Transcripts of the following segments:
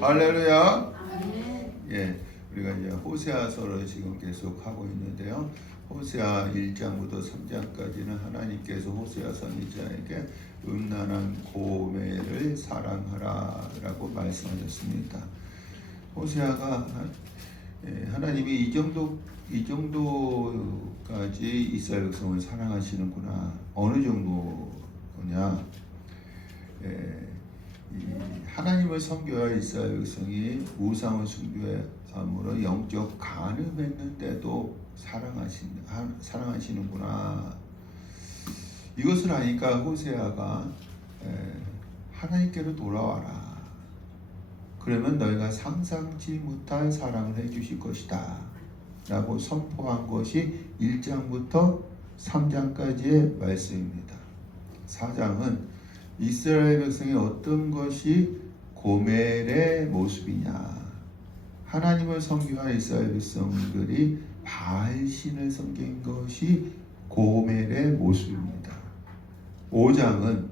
할렐루야. 예, 우리가 이제 호세아서를 지금 계속 하고 있는데요. 호세아 1장부터 3장까지는 하나님께서 호세아 선지자에게 음란한 고멜을 사랑하라라고 말씀하셨습니다. 호세아가 하나님이 이 정도까지 이스라엘 백성을 사랑하시는구나. 어느 정도냐? 하나님을 섬겨야 이스라엘 백성이 우상을 숭배함으로 영적 간음했는데도 사랑하시는구나. 이것을 아니까 호세아가 하나님께로 돌아와라. 그러면 너희가 상상치 못할 사랑을 해주실 것이다 라고 선포한 것이 1장부터 3장까지의 말씀입니다. 4장은 이스라엘 백성의 어떤 것이 고멜의 모습이냐. 하나님을 섬기는 이스라엘 백성들이 바알신을 섬긴 것이 고멜의 모습입니다. 5장은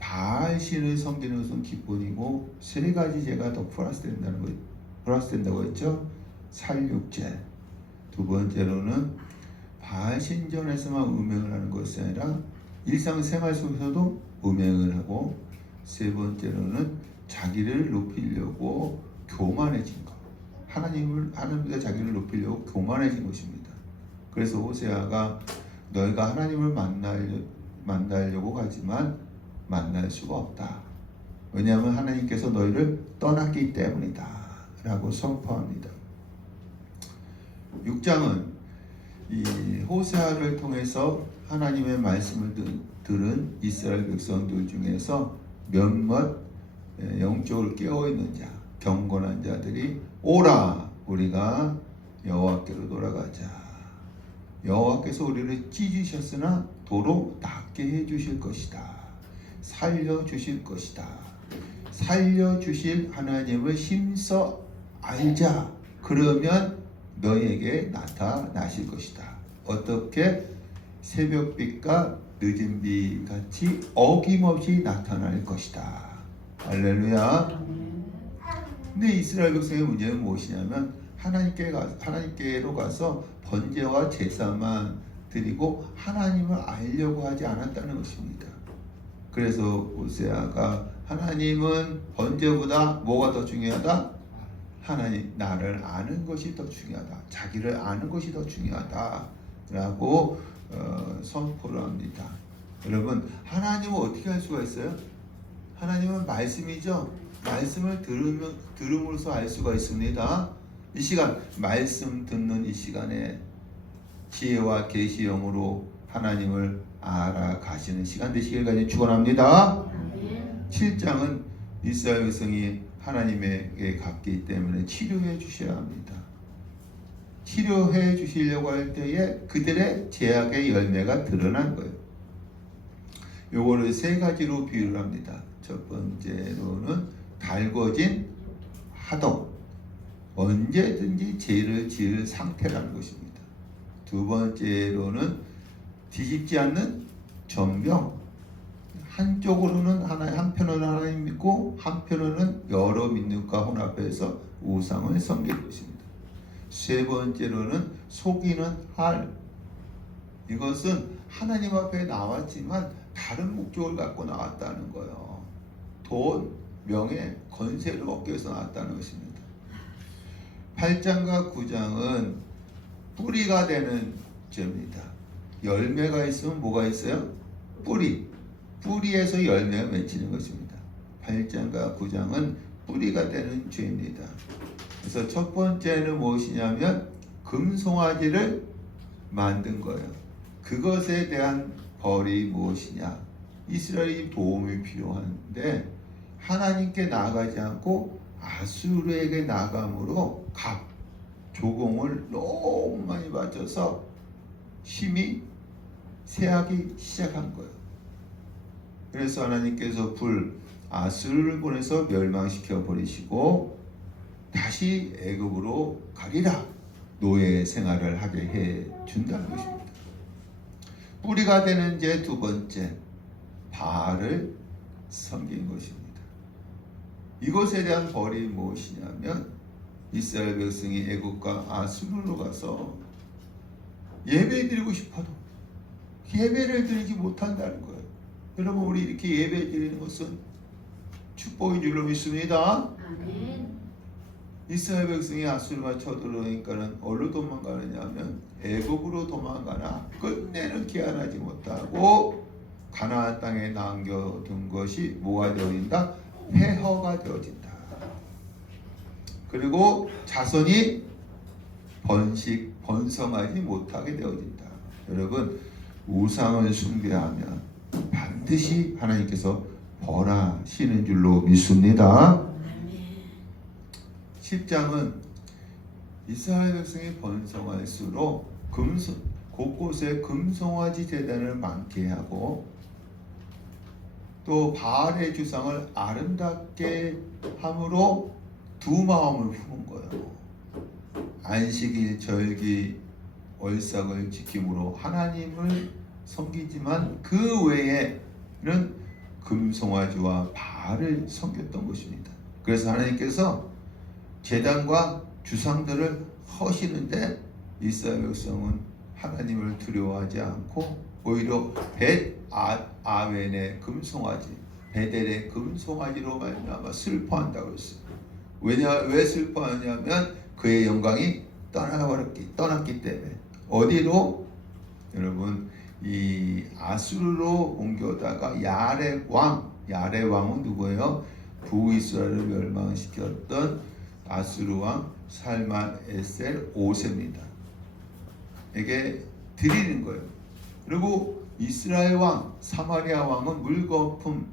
바알신을 섬기는 것은 기본이고 세 가지 죄가 더 플러스 된다고 했죠. 살육죄. 두 번째로는 바알신전에서만 음행을 하는 것이 아니라 일상생활 속에서도 음행을 하고, 세 번째로는 자기를 높이려고 교만해진 것. 하나님보다 자기를 높이려고 교만해진 것입니다. 그래서 호세아가 너희가 하나님을 만나려고 가지만 만날 수가 없다. 왜냐하면 하나님께서 너희를 떠났기 때문이다 라고 선포합니다. 6장은 이 호세아를 통해서 하나님의 말씀을 들은 이스라엘 백성들 중에서 몇몇 영적으로 깨어있는 자, 경건한 자들이 오라, 우리가 여호와께로 돌아가자. 여호와께서 우리를 찢으셨으나 도로 낫게 해주실 것이다. 살려주실 것이다. 살려주실 하나님을 힘써 알자. 그러면 너에게 나타나실 것이다. 어떻게? 새벽빛과 늦은 비 같이 어김없이 나타날 것이다. 할렐루야. 근데 이스라엘 백성의 문제는 무엇이냐면 하나님께로 가서 번제와 제사만 드리고 하나님을 알려고 하지 않았다는 것입니다. 그래서 호세아가 하나님은 번제보다 뭐가 더 중요하다? 하나님, 나를 아는 것이 더 중요하다. 자기를 아는 것이 더 중요하다 라고 선포를 합니다. 여러분, 하나님은 어떻게 할 수가 있어요? 하나님은 말씀이죠. 말씀을 들음으로써 알 수가 있습니다. 이 시간, 말씀 듣는 이 시간에 지혜와 계시 영으로 하나님을 알아가시는 시간 되시길 간절히 축원합니다. 7장은 이스라엘 백성이 하나님에게 갔기 때문에 치료해 주셔야 합니다. 치료해 주시려고 할 때에 그들의 죄악의 열매가 드러난 거예요. 요거를 세 가지로 비유를 합니다. 첫 번째로는 달궈진 화덕, 언제든지 죄를 지을 상태라는 것입니다. 두 번째로는 뒤집지 않는 전병, 한편으로는 하나님 믿고 한편으로는 여러 민족과 혼합해서 우상을 섬길 것입니다. 세 번째로는 속이는 할, 이것은 하나님 앞에 나왔지만 다른 목적을 갖고 나왔다는 거예요. 돈, 명예, 권세를 얻기 위해서 나왔다는 것입니다. 8장과 9장은 뿌리가 되는 죄입니다. 열매가 있으면 뭐가 있어요? 뿌리에서 열매가 맺히는 것입니다. 8장과 9장은 뿌리가 되는 죄입니다. 그래서 첫 번째는 무엇이냐면 금송아지를 만든 거예요. 그것에 대한 벌이 무엇이냐? 이스라엘이 도움이 필요한데 하나님께 나아가지 않고 아수르에게 나아감으로 조공을 너무 많이 바쳐서 힘이 쇠하기 시작한 거예요. 그래서 하나님께서 아수르를 보내서 멸망시켜 버리시고 다시 애굽으로 가리라, 노예 생활을 하게 해 준다는 것입니다. 뿌리가 되는 죄 두 번째, 바알을 섬긴 것입니다. 이것에 대한 벌이 무엇이냐면 이스라엘 백성이 애굽과 아수르로 가서 예배 드리고 싶어도 예배를 드리지 못한다는 거예요. 여러분, 우리 이렇게 예배 드리는 것은 축복인 줄로 믿습니다. 아멘. 이스라엘 백성이 아수르가 쳐들어오니까는 어디로 도망가느냐 하면 애굽으로 도망가나 끝내는 기한하지 못하고 가나안 땅에 남겨둔 것이 뭐가 되어진다? 폐허가 되어진다. 그리고 자손이 번성하지 못하게 되어진다. 여러분, 우상을 숭배하면 반드시 하나님께서 벌하시는 줄로 믿습니다. 10장은 이스라엘 백성이 번성할수록 곳곳에 금송아지 제단을 많게 하고 또 바알의 주상을 아름답게 함으로 두 마음을 품은 거예요. 안식일, 절기, 월삭을 지킴으로 하나님을 섬기지만 그 외에는 금송아지와 바알을 섬겼던 것입니다. 그래서 하나님께서 제단과 주상들을 허시는데 이스라엘 백성은 하나님을 두려워하지 않고 오히려 벳아웬의 금송아지, 베델의 금송아지로 말미암아 슬퍼한다고 했어요. 왜 슬퍼하냐면 그의 영광이 떠났기 때문에. 어디로? 여러분, 이 아수르로 옮겨다가 야레 왕은 누구예요? 북이스라엘을 멸망시켰던 아수르 왕 살만 에셀 5세입니다. 에게 드리는 거예요. 그리고 이스라엘 왕 사마리아 왕은 물거품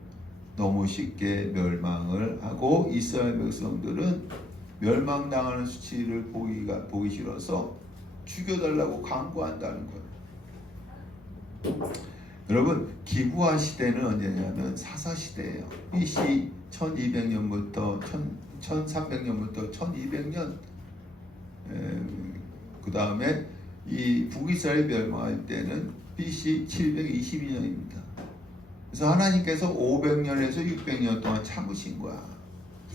너무 쉽게 멸망을 하고 이스라엘 백성들은 멸망당하는 수치를 보기 싫어서 죽여달라고 강구한다는 거예요. 여러분, 기부화 시대는 언제냐면 사사 시대예요. BC 1200년부터 1300년부터 1200년. 그 다음에 이 북이스라엘 멸망할 때는 BC 722년입니다. 그래서 하나님께서 500년에서 600년 동안 참으신 거야.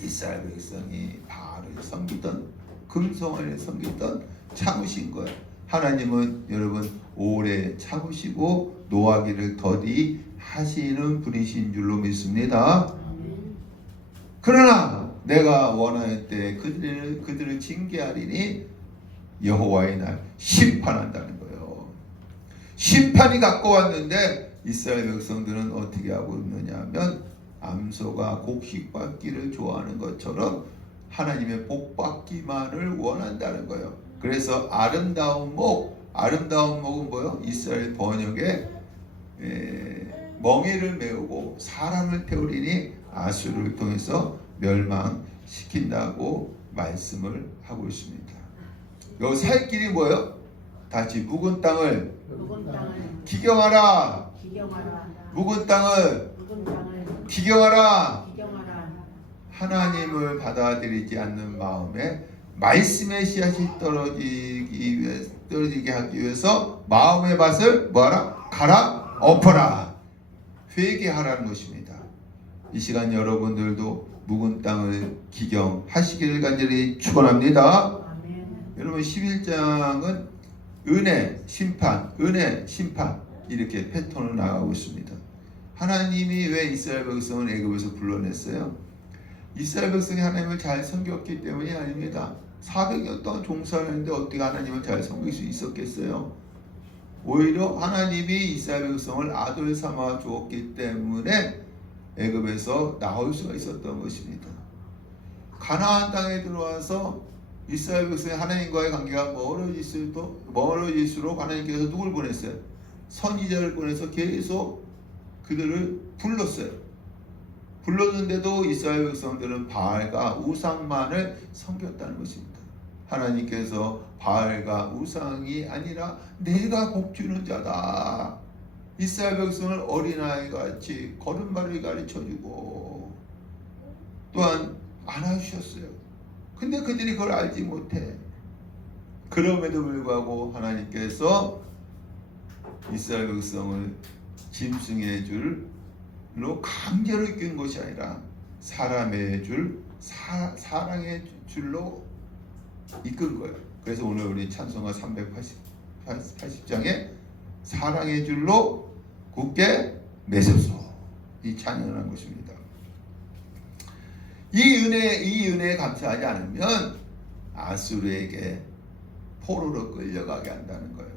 이스라엘 백성이 바알을 섬기던 금송아지를 섬기던 참으신 거야. 하나님은 여러분 오래 참으시고 노하기를 더디 하시는 분이신 줄로 믿습니다. 그러나 내가 원하는 때 그들을 징계하리니 여호와의 날 심판한다는 거예요. 심판이 가까웠는데 이스라엘 백성들은 어떻게 하고 있느냐 하면 암소가 곡식받기를 좋아하는 것처럼 하나님의 복받기만을 원한다는 거예요. 그래서 아름다운 목은 뭐요? 이스라엘 번역에 멍에를 메우고 사람을 태우리니 아수르를 통해서 멸망시킨다고 말씀을 하고 있습니다. 여기 살 길이 뭐예요? 다시 묵은 땅을 기경하라. 묵은 땅을 기경하라. 하나님을 받아들이지 않는 마음에 말씀의 씨앗이 떨어지게 하기 위해서 마음의 밭을 뭐하라? 갈아 엎어라. 회개하라는 것입니다. 이 시간 여러분들도 묵은 땅을 기경하시기를 간절히 축원합니다. 여러분, 11장은 은혜, 심판 이렇게 패턴으로 나가고 있습니다. 하나님이 왜 이스라엘 백성을 애굽에서 불러냈어요? 이스라엘 백성이 하나님을 잘 섬겼기 때문이 아닙니다. 400년 동안 종살이했는데 어떻게 하나님을 잘 섬길 수 있었겠어요? 오히려 하나님이 이스라엘 백성을 아들 삼아 주었기 때문에 애굽에서 나올 수가 있었던 것입니다. 가나안 땅에 들어와서 이스라엘 백성이 하나님과의 관계가 멀어질수록 하나님께서 누굴 보냈어요? 선지자를 보내서 계속 그들을 불렀어요. 불렀는데도 이스라엘 백성들은 바알과 우상만을 섬겼다는 것입니다. 하나님께서 바알과 우상이 아니라 내가 복주는 자다. 이스라엘 백성을 어린아이같이 걸음발을 가르쳐주고 또한 안아주셨어요. 근데 그들이 그걸 알지 못해. 그럼에도 불구하고 하나님께서 이스라엘 백성을 짐승의 줄로 강제로 이끈 것이 아니라 사랑의 줄로 이끈 거예요. 그래서 오늘 우리 찬송가 380장에 사랑의 줄로 굳게 매소서 이 찬양한 것입니다. 이 은혜에 감사하지 않으면 아수르에게 포로로 끌려가게 한다는 거예요.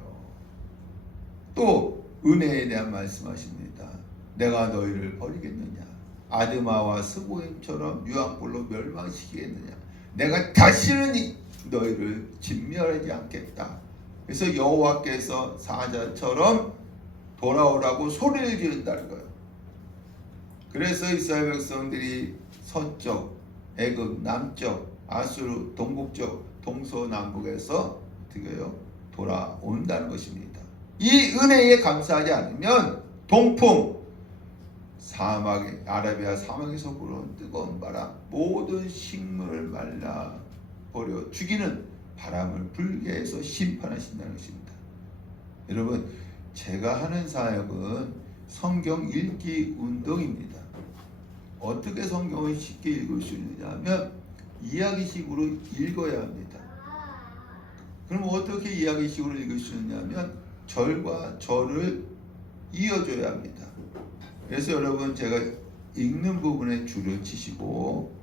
또 은혜에 대한 말씀하십니다. 내가 너희를 버리겠느냐? 아드마와 스보임처럼 유황불로 멸망시키겠느냐? 내가 다시는 너희를 진멸하지 않겠다. 그래서 여호와께서 사자처럼 돌아오라고 소리를 지른다는 거예요. 그래서 이스라엘 백성들이 서쪽, 애굽, 남쪽, 아수르, 동북쪽, 동서남북에서 어떻게 해요? 돌아온다는 것입니다. 이 은혜에 감사하지 않으면 동풍, 사막에 아라비아 사막에서 불어온 뜨거운 바람, 모든 식물을 말라버려 죽이는 바람을 불게 해서 심판하신다는 것입니다. 여러분, 제가 하는 사역은 성경 읽기 운동입니다. 어떻게 성경을 쉽게 읽을 수 있느냐 하면 이야기식으로 읽어야 합니다. 그럼 어떻게 이야기식으로 읽을 수 있냐면 절과 절을 이어줘야 합니다. 그래서 여러분, 제가 읽는 부분에 줄을 치시고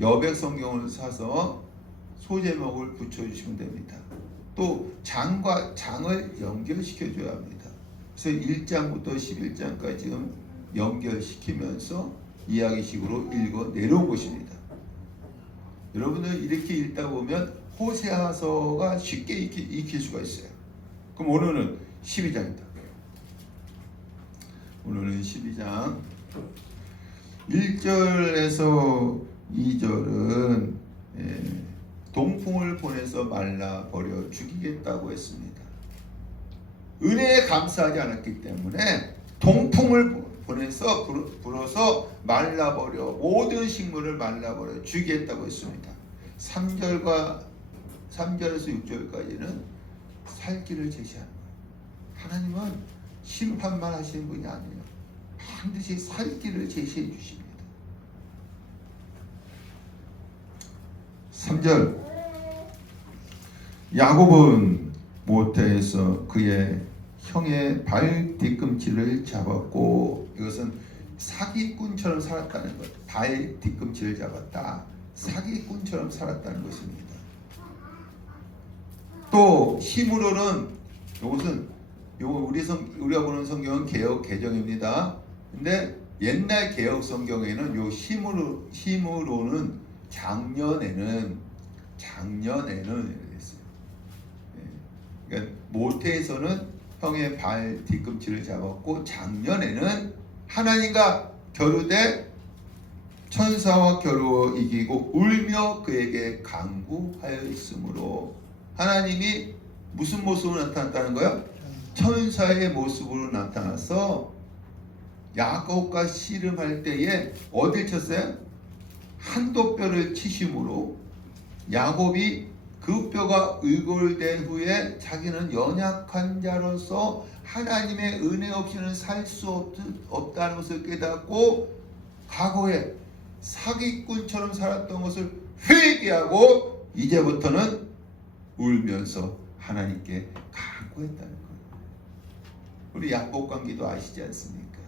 여백 성경을 사서 소제목을 붙여주시면 됩니다. 또 장과 장을 연결시켜줘야 합니다. 그래서 1장부터 11장까지 연결시키면서 이야기식으로 읽어 내려온 것입니다. 여러분들 이렇게 읽다 보면 호세아서가 쉽게 익힐 수가 있어요. 그럼 오늘은 12장입니다. 오늘은 12장 1절에서 2절은 동풍을 보내서 말라버려 죽이겠다고 했습니다. 은혜에 감사하지 않았기 때문에 동풍을 보내서 불어서 말라버려 모든 식물을 말라버려 죽이겠다고 했습니다. 3절에서 6절까지는 살 길을 제시하는 거예요. 하나님은 심판만 하시는 분이 아니에요. 반드시 살 길을 제시해 주십니다. 3절, 야곱은 모태에서 그의 형의 발 뒤꿈치를 잡았고, 이것은 사기꾼처럼 살았다는 것. 발 뒤꿈치를 잡았다. 사기꾼처럼 살았다는 것입니다. 또 힘으로는, 이것은 우리가 보는 성경은 개역 개정입니다. 근데 옛날 개역 성경에는 요 힘으로는 작년에는 이렇게 했어요. 그러니까 모태에서는 형의 발 뒤꿈치를 잡았고, 작년에는 하나님과 겨루되 천사와 겨루어 이기고 울며 그에게 간구하였으므로, 하나님이 무슨 모습으로 나타났다는 거예요? 천사의 모습으로 나타나서 야곱과 씨름할 때에 어딜 쳤어요? 한도뼈를 치심으로 야곱이 그 뼈가 의골된 후에 자기는 연약한 자로서 하나님의 은혜 없이는 살 수 없다는 것을 깨닫고 과거에 사기꾼처럼 살았던 것을 회개하고 이제부터는 울면서 하나님께 간구했다는 거예요. 우리 야곱 관계도 아시지 않습니까?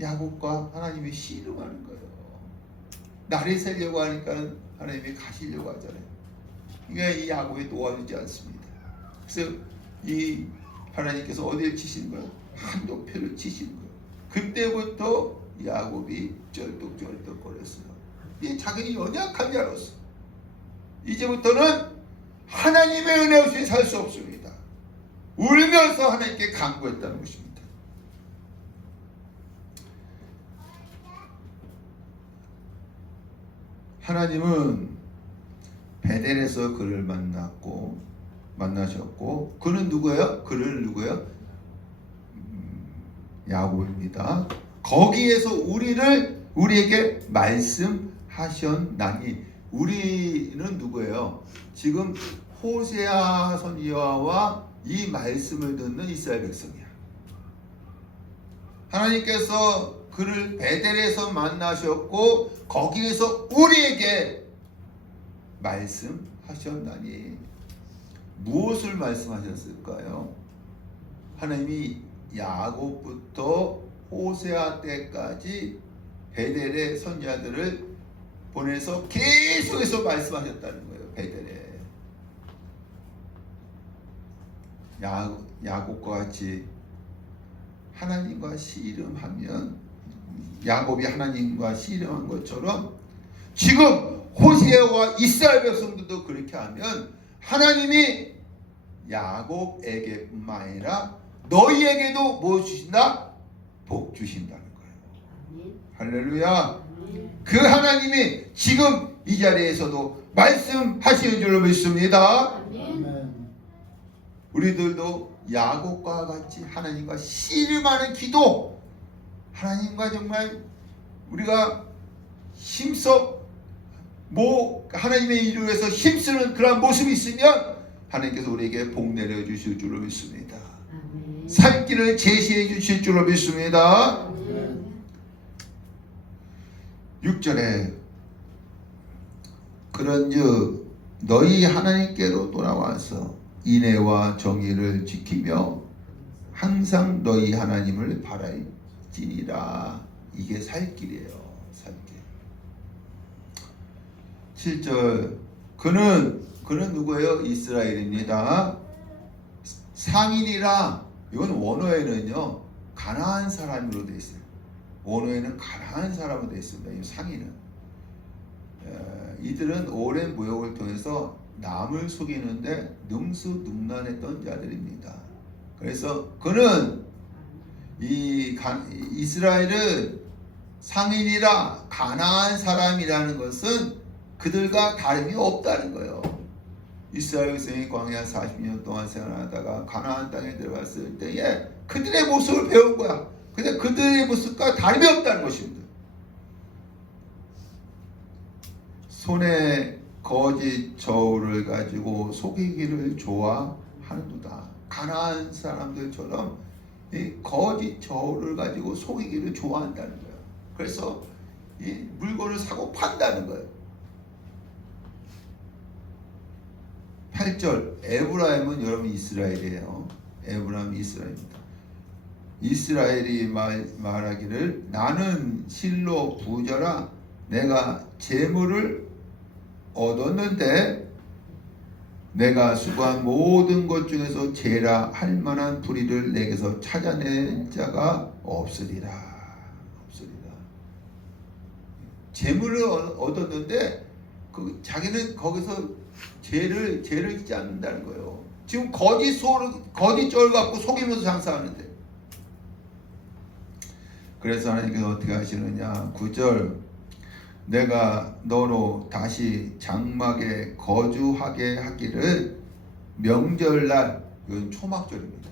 야곱과 하나님이 씨름하는 거예요. 날이 새려고 하니까 하나님이 가시려고 하잖아요. 그러니까 이 야곱이 도와주지 않습니다. 그래서 이 하나님께서 어디를 치시는 거예요? 한도표를 치시는 거예요. 그때부터 야곱이 쩔뚝쩔뚝거렸어요. 이 자기는 연약한 자로서 이제부터는 하나님의 은혜 없이 살 수 없습니다. 울면서 하나님께 간구했다는 것입니다. 하나님은 베델에서 그를 만나셨고, 그는 누구예요? 그는 누구예요? 야곱입니다. 거기에서 우리에게 말씀하셨나니, 우리는 누구예요? 지금 호세아 선지자와 이 말씀을 듣는 이스라엘 백성이야. 하나님께서 그를 베델에서 만나셨고 거기에서 우리에게 말씀하셨나니. 무엇을 말씀하셨을까요? 하나님이 야곱부터 호세아 때까지 베델의 선지자들을 보내서 계속해서 말씀하셨다는 거예요. 베델에 야곱과 같이 하나님과 씨름하면, 야곱이 하나님과 씨름한 것처럼 지금 호세아와 이스라엘 백성들도 그렇게 하면 하나님이 야곱에게뿐만 아니라 너희에게도 뭐 주신다? 복 주신다는 거예요. 할렐루야. 그 하나님이 지금 이 자리에서도 말씀하시는 줄로 믿습니다. 우리들도 야곱과 같이 하나님과 씨름하는 기도, 하나님과 정말 우리가 힘써 하나님의 일을 위해서 힘쓰는 그런 모습이 있으면 하나님께서 우리에게 복 내려 주실 줄로 믿습니다. 살 길을 제시해 주실 줄로 믿습니다. 6절에 그런즉 너희 하나님께로 돌아와서 인애와 정의를 지키며 항상 너희 하나님을 바랄지니라. 이게 살 길이에요. 살 길. 7절 그는 누구예요? 이스라엘입니다. 상인이라. 이건 원어에는요 가나안 사람으로 되어 있어요. 원어에는 가나안 사람으로 되어 있습니다. 이 상인은 이들은 오랜 무역을 통해서 남을 속이는데 능수능란했던 자들입니다. 그래서 그는 이스라엘은 상인이라 가나안 사람이라는 것은 그들과 다름이 없다는 거예요. 이스라엘 백성이 광야 40년 동안 생활하다가 가나안 땅에 들어갔을 때에 그들의 모습을 배운 거야. 근데 그들의 모습과 다름이 없다는 것입니다. 손에 거짓 저울을 가지고 속이기를 좋아하는도다. 가나안 사람들처럼 이 거짓 저울을 가지고 속이기를 좋아한다는 거예요. 그래서 이 물건을 사고 판다는 거예요. 8절 에브라임은 여러분 이스라엘이에요. 에브라임이 이스라엘입니다. 이스라엘이 말하기를 나는 실로 부자라 내가 재물을 얻었는데 내가 수고한 모든 것 중에서 죄라 할 만한 불의를 내게서 찾아낼 자가 없으리라. 재물을 얻었는데 자기는 거기서 죄를 짓지 않는다는 거예요. 지금 거짓 절 갖고 속이면서 장사하는데. 그래서 하나님께서 어떻게 하시느냐. 9절 내가 너로 다시 장막에 거주하게 하기를 명절날, 이건 초막절입니다.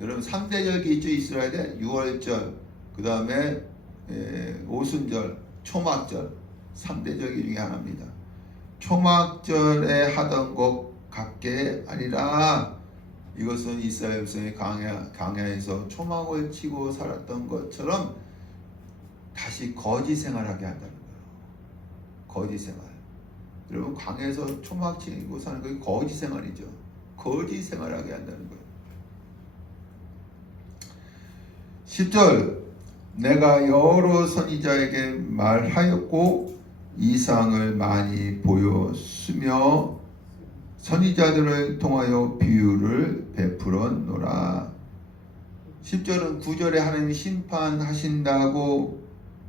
여러분 3대절기 있죠. 이스라엘에 6월절, 그 다음에 오순절, 초막절 3대절기 중에 하나입니다. 초막절에 하던 것 같게 아니라 이것은 이스라엘 백성이 광야에서 초막을 치고 살았던 것처럼 다시 거짓 생활하게 한다는 거예요. 거짓 생활. 여러분 광야에서 초막 치고 사는 게 거짓 생활이죠. 거짓 생활하게 한다는 거예요. 10절 내가 여러 선지자에게 말하였고 이상을 많이 보였으며 선지자들을 통하여 비유를 베풀었노라. 10절은 9절에 하나님이 심판하신다고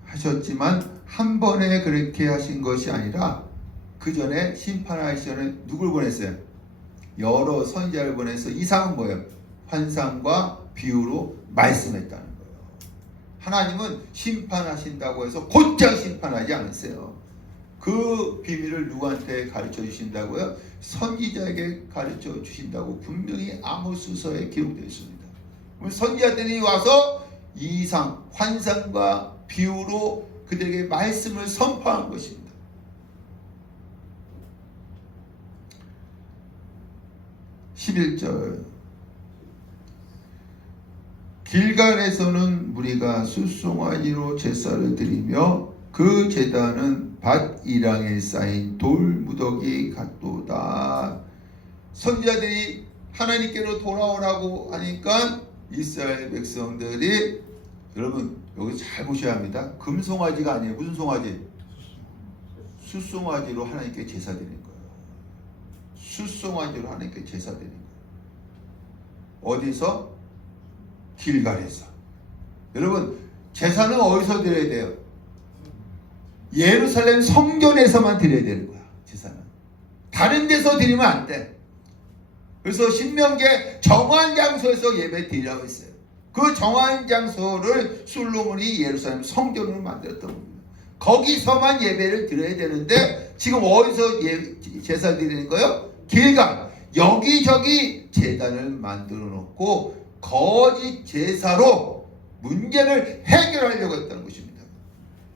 하셨지만 한 번에 그렇게 하신 것이 아니라 그 전에 심판하시기 전에 누굴 보냈어요? 여러 선지자를 보내서 이상은 뭐예요? 환상과 비유로 말씀했다는 거예요. 하나님은 심판하신다고 해서 곧장 심판하지 않으세요. 그 비밀을 누구한테 가르쳐 주신다고요? 선지자에게 가르쳐 주신다고 분명히 아모스서에 기록되어 있습니다. 선지자들이 와서 이상, 환상과 비유로 그들에게 말씀을 선포한 것입니다. 11절 길갈에서는 무리가 숫송아지로 제사를 드리며 그 제단은 밭 이랑에 쌓인 돌 무더기 같도다. 선지자들이 하나님께로 돌아오라고 하니까 이스라엘 백성들이, 여러분 여기 잘 보셔야 합니다. 금송아지가 아니에요. 무슨 송아지? 숫송아지로 하나님께 제사 드리는 거예요. 숫송아지로 하나님께 제사 드리는 거예요. 어디서? 길갈에서. 여러분 제사는 어디서 드려야 돼요? 예루살렘 성전에서만 드려야 되는 거야. 제사는 다른 데서 드리면 안 돼. 그래서 신명기에 정한 장소에서 예배 드리라고 했어요. 그 정한 장소를 솔로몬이 예루살렘 성전으로 만들었던 겁니다. 거기서만 예배를 드려야 되는데 지금 어디서 제사 드리는 거예요? 길갈. 여기저기 제단을 만들어 놓고 거짓 제사로 문제를 해결하려고 했다는 것입니다.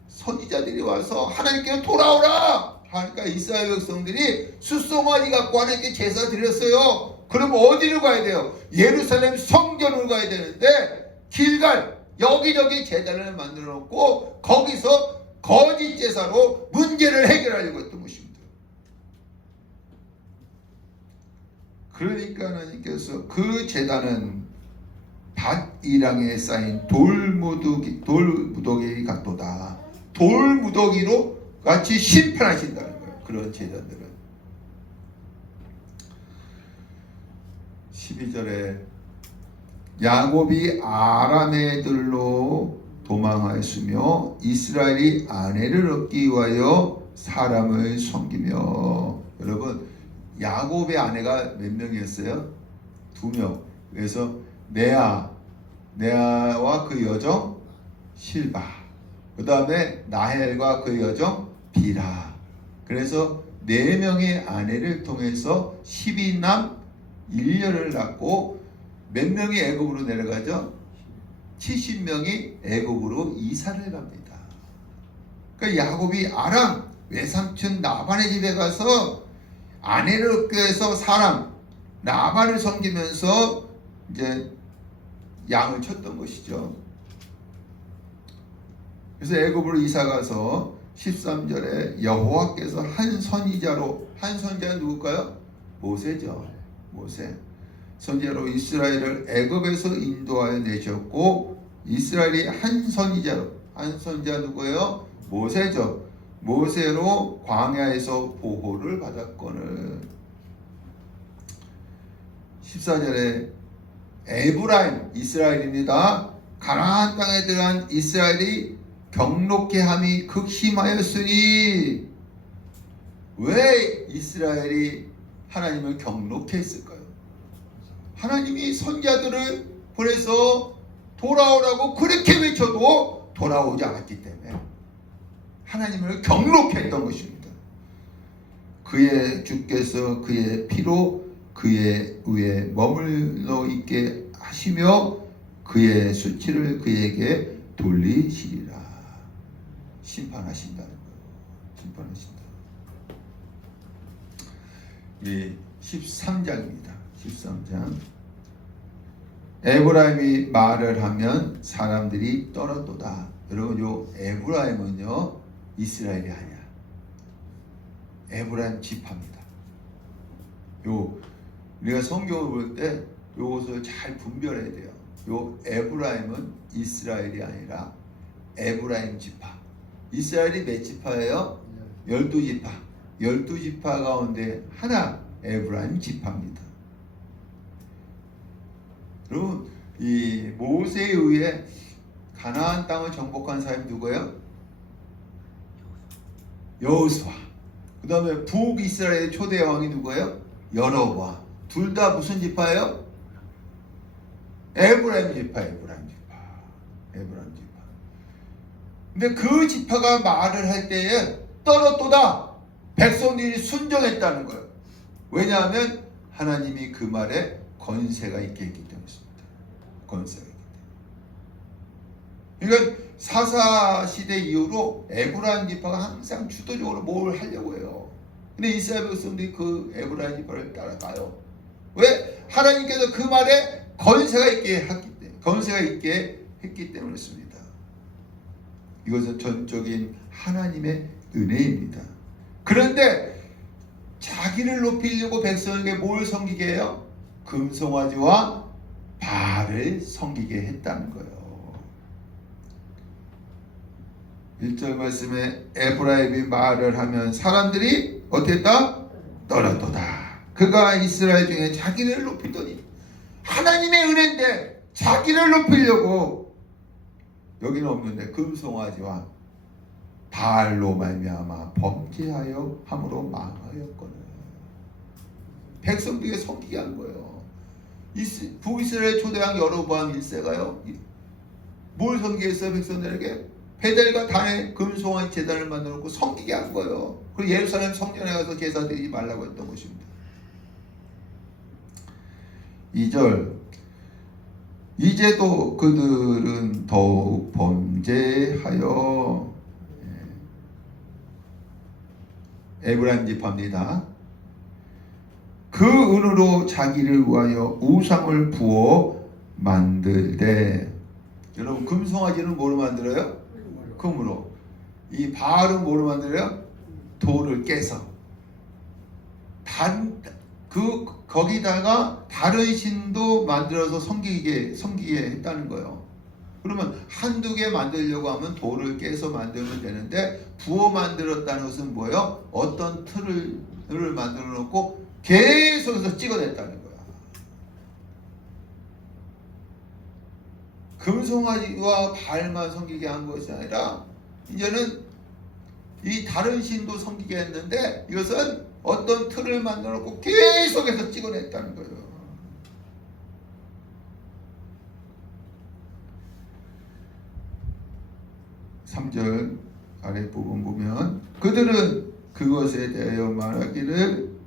선지자들이 와서 하나님께로 돌아오라 하니까 이스라엘 백성들이 숫송아지 갖고 하나님께 제사 드렸어요. 그럼 어디로 가야 돼요? 예루살렘 성전으로 가야 되는데 길갈 여기저기 제단을 만들어 놓고 거기서 거짓 제사로 문제를 해결하려고 했던 것입니다. 그러니까 하나님께서 그 제단은 밭 이랑에 쌓인 돌 무더기 같도다. 돌 무더기로 같이 심판하신다는 거예요. 그런 제단들은. 12절에 야곱이 아람의 들로 도망하였으며 이스라엘이 아내를 얻기 위하여 사람을 섬기며. 여러분 야곱의 아내가 몇 명이었어요? 2명. 그래서 레아와 그 여종 실바, 그 다음에 나헬과 그 여종 비라. 그래서 4명의 아내를 통해서 12남 1녀를 낳고 몇 명이 애굽으로 내려가죠? 70명이 애굽으로 이사를 갑니다. 그러니까 야곱이 아람 외삼촌 라반의 집에 가서 아내를 얻기 위해서 사람 라반을 섬기면서 이제 양을 쳤던 것이죠. 그래서 애굽으로 이사가서 13절에 여호와께서 한 선지자는 누굴까요? 모세죠. 모세. 선지자로 이스라엘을 애굽에서 인도하여 내셨고 이스라엘이 한 선지자 누구예요? 모세죠. 모세로 광야에서 보호를 받았거늘. 14절에 에브라임 이스라엘입니다. 가나안 땅에 들어간 이스라엘이 경록케 함이 극심하였으니. 왜 이스라엘이 하나님을 경록케 했을까요? 하나님이 선지자들을 보내서 돌아오라고 그렇게 외쳐도 돌아오지 않았기 때문에 하나님을 경록케 했던 것입니다. 그의 주께서 그의 피로 그의 위에 머물러 있게 하시며 그의 수치를 그에게 돌리시리라. 심판하신다는 거예요. 심판하신다. 이 13장입니다. 13장. 에브라임이 말을 하면 사람들이 떨었도다. 여러분 요 에브라임은요 이스라엘이 아니야. 에브라임 지파입니다. 우리가 성경을 볼 때 요것을 잘 분별해야 돼요. 요 에브라임은 이스라엘이 아니라 에브라임 지파. 이스라엘이 몇 지파예요? 12지파. 12지파 가운데 하나 에브라임 지파입니다. 여러분 이 모세에 의해 가나안 땅을 정복한 사람이 누구예요? 여호수아. 그 다음에 북이스라엘의 초대 왕이 누구예요? 여로보암. 둘 다 무슨 지파예요? 에브라임 지파. 에브라임 지파. 근데 그 지파가 말을 할 때에 떨었도다. 백성들이 순종했다는 거예요. 왜냐하면 하나님이 그 말에 권세가 있게 했기 때문입니다. 권세가 있기 때문에. 그러니까 사사시대 이후로 에브라임 지파가 항상 주도적으로 뭘 하려고 해요. 근데 이스라엘 백성들이 그 에브라임 지파를 따라가요. 왜? 하나님께서 그 말에 권세가 있게 했기 때문에. 권세가 있게 했기 때문이었습니다. 이것은 전적인 하나님의 은혜입니다. 그런데 자기를 높이려고 백성에게 뭘 섬기게 해요? 금송아지와 바알을 섬기게 했다는 거예요. 1절 말씀에 에브라임이 말을 하면 사람들이 어떻게 했다? 떨었도다. 그가 이스라엘 중에 자기를 높이더니, 하나님의 은혜인데 자기를 높이려고, 여기는 없는데 금송아지와 바알로 말미암아 범죄하여 함으로 망하였거늘. 백성들에게 섬기게 한 거예요. 북이스라엘 초대왕 여로보암 1세가요 뭘 섬기게 했어요? 백성들에게 베델과 단에 금송아지 제단을 만들어 놓고 섬기게 한 거예요. 그리고 예루살렘 성전에 가서 제사 드리지 말라고 했던 것입니다. 2절, 이제도 그들은 더욱 범죄하여, 에브라임 지파입니다. 그 은으로 자기를 위하여 우상을 부어 만들되, 여러분 금송아지는 뭐로 만들어요? 금으로. 이 바알은 뭐로 만들어요? 돌을 깨서. 거기다가 다른 신도 만들어서 섬기게 했다는 거예요. 그러면 한두 개 만들려고 하면 돌을 깨서 만들면 되는데, 부어 만들었다는 것은 뭐예요? 어떤 틀을 만들어 놓고 계속해서 찍어냈다는 거야. 금송아지와 바알만 섬기게 한 것이 아니라 이제는 이 다른 신도 섬기게 했는데, 이것은 어떤 틀을 만들어 놓고 계속해서 찍어냈다는 거예요. (3절) 아랫부분 보면, 그들은 그것에 대하여 말하기를,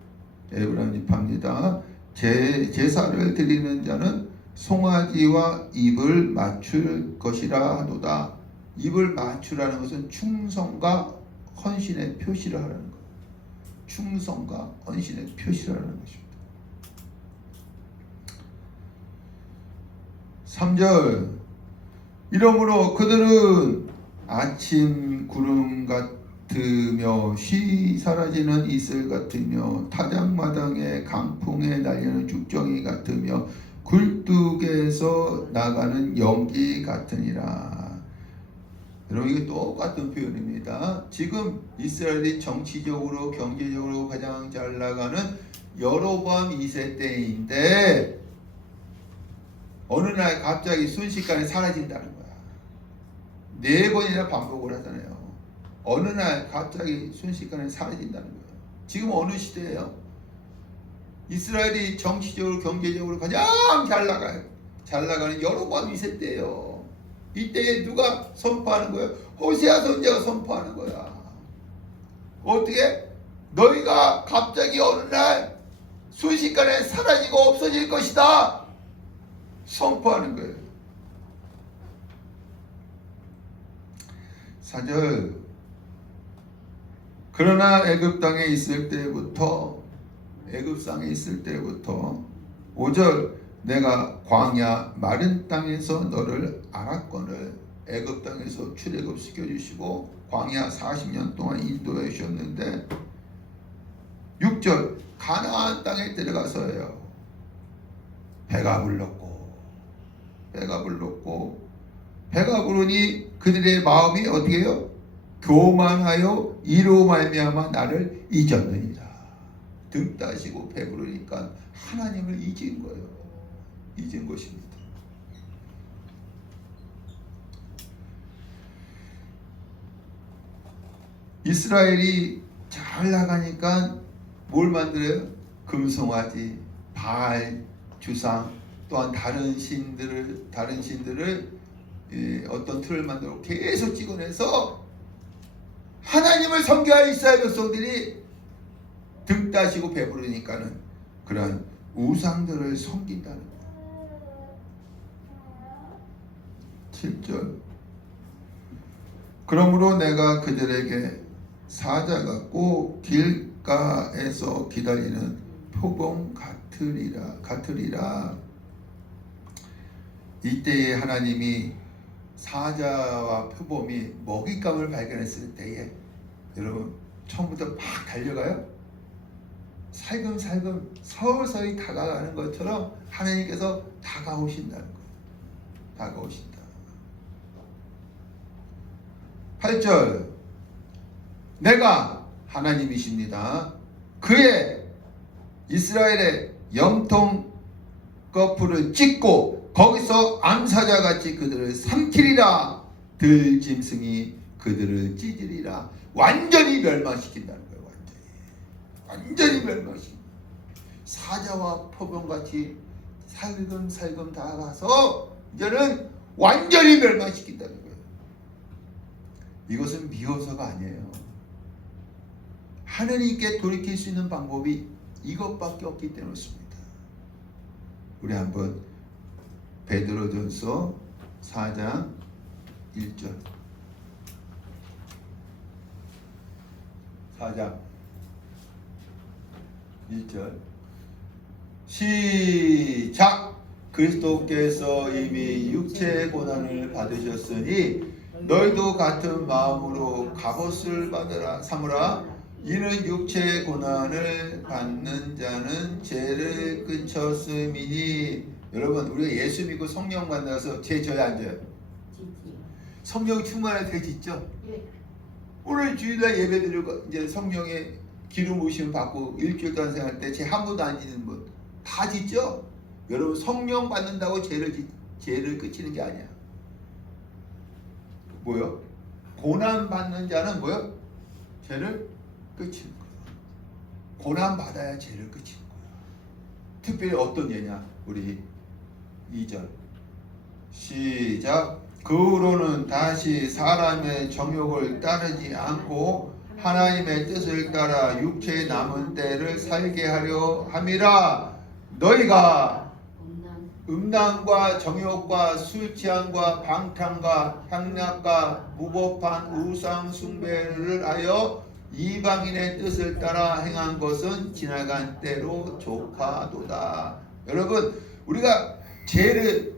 에브라임 지파입니다. 제사를 드리는 자는 송아지와 입을 맞출 것이라 하도다. 입을 맞추라는 것은 충성과 헌신의 표시를 하라는 거예요. 충성과 헌신의 표시를 하는 것입니다. 3절, 이러므로 그들은 아침 구름 같으며 쉬 사라지는 이슬 같으며 타작마당에 강풍에 날리는 죽정이 같으며 굴뚝에서 나가는 연기 같으니라. 여러분, 이게 똑같은 표현입니다. 지금 이스라엘이 정치적으로 경제적으로 가장 잘 나가는 여로보암 2세 때인데, 어느 날 갑자기 순식간에 사라진다는 거야. 4번이나 반복을 하잖아요. 어느 날 갑자기 순식간에 사라진다는 거예요. 지금 어느 시대예요? 이스라엘이 정치적으로 경제적으로 가장 잘 나가는 여로보암 2세 때예요. 이때에 누가 선포하는 거예요? 호세아 선지자가 선포하는 거야. 어떻게? 너희가 갑자기 어느 날 순식간에 사라지고 없어질 것이다 선포하는 거예요. 4절, 그러나 애굽 땅에 있을 때부터 5절, 내가 광야 마른 땅에서 너를 알았거늘. 애굽 땅에서 출애굽시켜 주시고 광야 40년 동안 인도해 주셨는데, 6절, 가나안 땅에 들어가서요 배가 부르니 그들의 마음이 어떻게 해요? 교만하여 이로 말미암아 나를 잊었느니라. 등 따시고 배부르니까 하나님을 잊은 거예요. 잊은 것입니다. 이스라엘이 잘 나가니까 뭘 만들어요? 금송아지, 바알 주상, 또한 다른 신들을 어떤 틀을 만들고 계속 찍어내서 하나님을 섬겨야 이스라엘 백성들이 등 따시고 배부르니까는 그러한 우상들을 섬긴다는 거예요. 7절, 그러므로 내가 그들에게 사자 같고 길가에서 기다리는 표범 같으리라. 이때에 하나님이 사자와 표범이 먹잇감을 발견했을 때에 여러분 처음부터 막 달려가요? 살금살금 서서히 다가가는 것처럼 하나님께서 다가오신다는 거예요. 다가오신다. 8절 내가 하나님이십니다. 그의 이스라엘의 염통 거풀을 찢고 거기서 암사자같이 그들을 삼키리라. 들짐승이 그들을 찢으리라. 완전히 멸망시킨다는 거예요. 완전히 멸망시킨다. 사자와 표범같이 살금살금 다가가서 이제는 완전히 멸망시킨다는 거예요. 이것은 미워서가 아니에요. 하나님께 돌이킬 수 있는 방법이 이것밖에 없기 때문입니다. 우리 한번 베드로전서 4장 1절 4장 1절 시작. 그리스도께서 이미 육체의 고난을 받으셨으니 너희도 같은 마음으로 갑옷을 받으라 삼으라. 이는 육체의 고난을 받는 자는 죄를 끊쳤음이니. 여러분 우리가 예수 믿고 성령 만나서 죄 져야 안 져요? 성령 충만할 때 짓죠? 오늘 주일날 예배 드리고 이제 성령의 기름 부으심 받고 일주일 동안 생활할 때 죄 한 번도 안 짓는 분 다 짓죠? 여러분 성령 받는다고 죄를 끝이는 게 아니야. 뭐요? 고난 받는 자는 뭐요? 죄를 끝이는 거야. 고난 받아야 죄를 끝이는 거야. 특별히 어떤 예냐? 우리 2절 시작. 그 후로는 다시 사람의 정욕을 따르지 않고 하나님의 뜻을 따라 육체의 남은 때를 살게 하려 함이라. 너희가 음란과 정욕과 술 취함과 방탕과 향락과 무법한 우상 숭배를 하여 이방인의 뜻을 따라 행한 것은 지나간 때로 족하도다. 여러분 우리가 죄를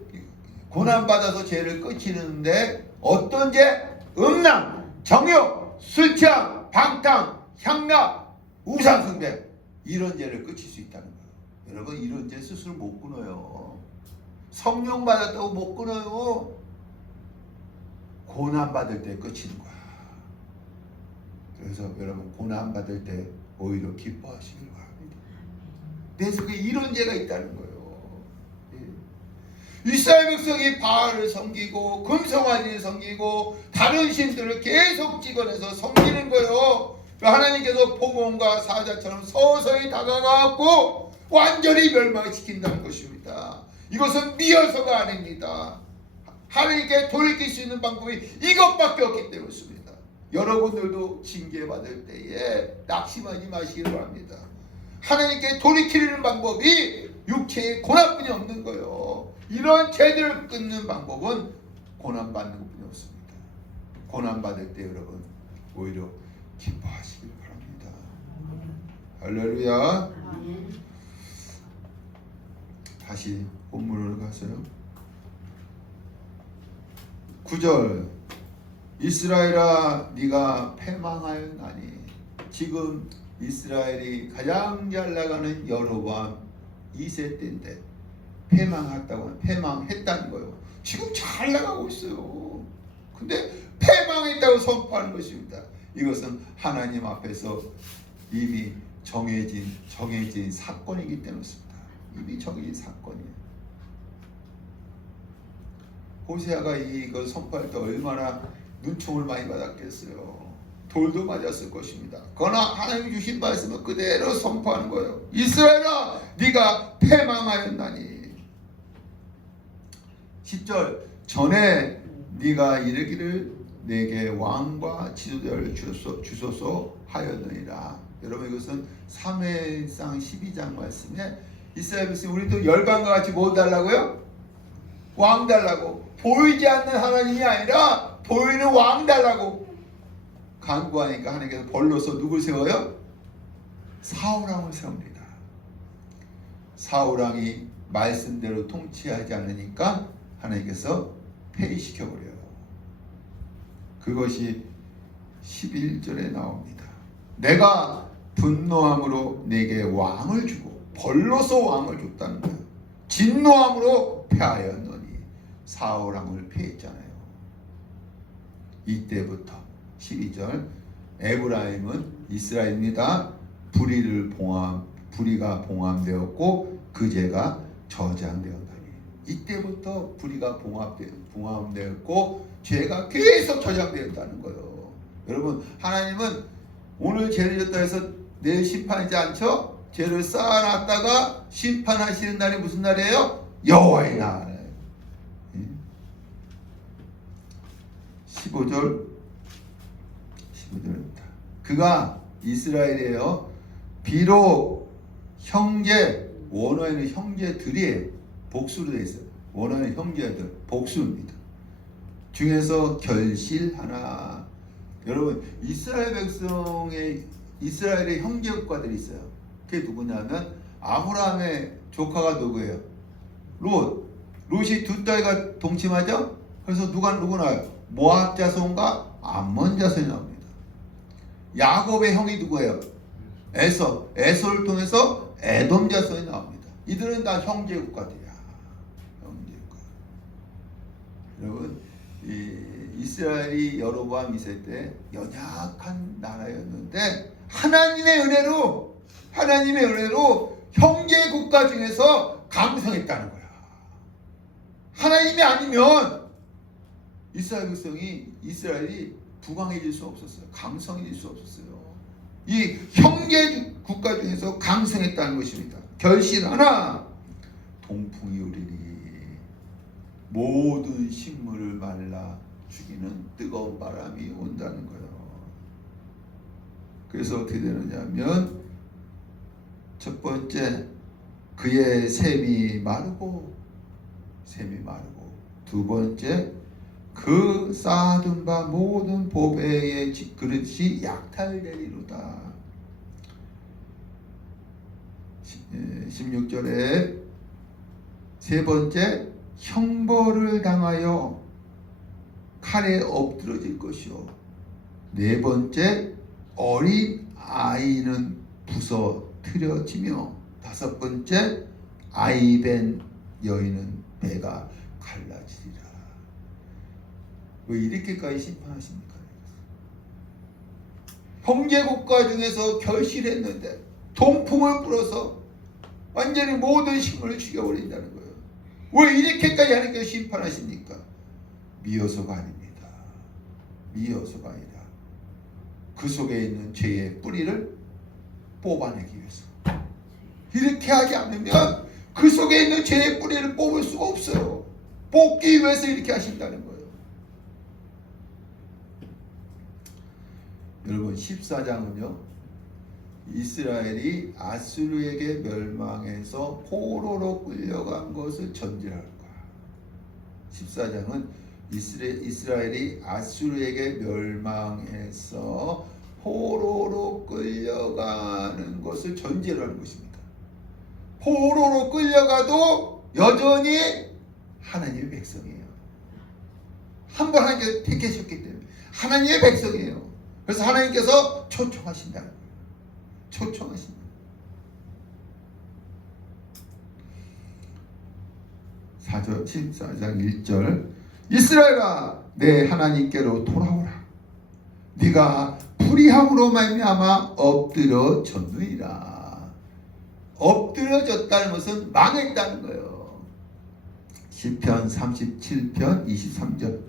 고난받아서 죄를 끝이는데 어떤 죄? 음란, 정욕, 술 취함, 방탕, 향락, 우상 숭배 이런 죄를 끝일 수 있다는 거예요. 여러분 이런 죄 스스로 못 끊어요. 성령 받았다고 못 끊어요. 고난 받을 때 끝이는 거야. 그래서 여러분 고난 받을 때 오히려 기뻐하시길 바랍니다. 내 속에 이런 죄가 있다는 거예요. 이스라엘 백성이 바알을 섬기고 금송아지를 섬기고 다른 신들을 계속 찍어내서 섬기는 거예요. 하나님께서 포몬과 사자처럼 서서히 다가가고 완전히 멸망시킨다는 것입니다. 이것은 미워서가 아닙니다. 하나님께 돌이킬 수 있는 방법이 이것밖에 없기 때문입니다. 여러분들도 징계받을 때에 낙심하지 마시길 바랍니다. 하나님께 돌이키는 방법이 육체의 고난뿐이 없는 거예요. 이런 죄들을 끊는 방법은 고난받는 것뿐이 없습니다. 고난받을 때 여러분 오히려 기뻐하시길 바랍니다. 할렐루야. 다시 본문으로 가서요. 9절 이스라엘아 네가 패망하였나니. 지금 이스라엘이 가장 잘 나가는 여로보암 2세 때인데 패망했다는 거예요. 지금 잘 나가고 있어요. 근데 패망했다고 선포하는 것입니다. 이것은 하나님 앞에서 이미 정해진 사건이기 때문입니다. 이미 정해진 사건이에요. 호세아가 이걸 선포할 때 얼마나 눈총을 많이 받았겠어요. 돌도 맞았을 것입니다. 그러나 하나님이 주신 말씀을 그대로 선포하는 거예요. 이스라엘아 네가 패망하였나니. 10절 전에 네가 이르기를 내게 왕과 지도자를 주소서 하였느니라. 여러분 이것은 사무엘상 12장 말씀에 이스라엘 백성이 우리도 열방과 같이 뭐 달라고요? 왕 달라고. 보이지 않는 하나님이 아니라 보이는 왕 달라고 간구하니까 하나님께서 벌로서 누굴 세워요? 사울왕을 세웁니다. 사울왕이 말씀대로 통치하지 않으니까 하나님께서 폐위시켜버려요. 그것이 11절에 나옵니다. 내가 분노함으로 내게 왕을 주고 벌로서 왕을 줬다는 거예요. 진노함으로 패하였노니 사울 왕을 패했잖아요. 이때부터 12절 에브라임은 이스라엘입니다. 불의가 봉함되었고 그 죄가 저장되었다니. 이때부터 불의가 봉함되었고 죄가 계속 저장되었다는 거예요. 여러분, 하나님은 오늘 죄를 졌다 해서 내일 심판하지 않죠? 죄를 쌓아놨다가 심판하시는 날이 무슨 날이에요? 여호와의 날. 15절입니다. 그가 이스라엘이에요. 비록 원어에는 형제들이에요. 복수로 되어 있어요. 원어에는 형제들, 복수입니다. 중에서 결실하나. 여러분, 이스라엘의 형제국가들이 있어요. 그게 누구냐면 아브라함의 조카가 누구예요? 롯이 두 딸과 동침하죠? 그래서 누구 나와요? 모압 자손과 암몬 자손이 나옵니다. 야곱의 형이 누구예요? 에서를 통해서 에돔 자손이 나옵니다. 이들은 다 형제국가들이야. 형제국가. 여러분, 이스라엘이 여로보암 2세 때 연약한 나라였는데 하나님의 은혜로 형제국가 중에서 강성했다는 거야. 하나님이 아니면 이스라엘이 부강해질 수 없었어요. 강성해질 수 없었어요. 이 형제 국가 중에서 강성했다는 것입니다. 결실하나 동풍이 우리니 모든 식물을 말라 죽이는 뜨거운 바람이 온다는 거예요. 그래서 어떻게 되느냐면 첫 번째, 그의 샘이 마르고 두 번째, 그 쌓아둔 바 모든 보배의 집그릇이 약탈되리로다. 16절에 세 번째, 형벌을 당하여 칼에 엎드러질 것이요. 네 번째, 어린 아이는 부서뜨려지며 다섯 번째, 아이벤 여인은 배가 갈라지리라. 왜 이렇게까지 심판하십니까? 형제국가 중에서 결실했는데 동풍을 불어서 완전히 모든 식물을 죽여버린다는 거예요. 왜 이렇게까지 하나님께서 심판하십니까? 미워서가 아닙니다. 미워서가 아니라 그 속에 있는 죄의 뿌리를 뽑아내기 위해서. 이렇게 하지 않으면 그 속에 있는 죄의 뿌리를 뽑을 수가 없어요. 뽑기 위해서 이렇게 하신다는 거예요. 여러분, 14장은요 이스라엘이 아수르에게 멸망해서 포로로 끌려간 것을 전제할 거야. 14장은 이스라엘이 아수르에게 멸망해서 포로로 끌려가는 것을 전제로 하는 것입니다. 포로로 끌려가도 여전히 하나님의 백성이에요. 한 번 하나님께서 택하셨기 때문에 하나님의 백성이에요. 그래서 하나님께서 초청하신다는 거예요. 초청하신다. 14장 1절 이스라엘아 내 하나님께로 돌아오라. 네가 불의함으로 말미암아 엎드러졌느니라. 엎드러졌다는 것은 망했다는 거예요. 시편 37편 23절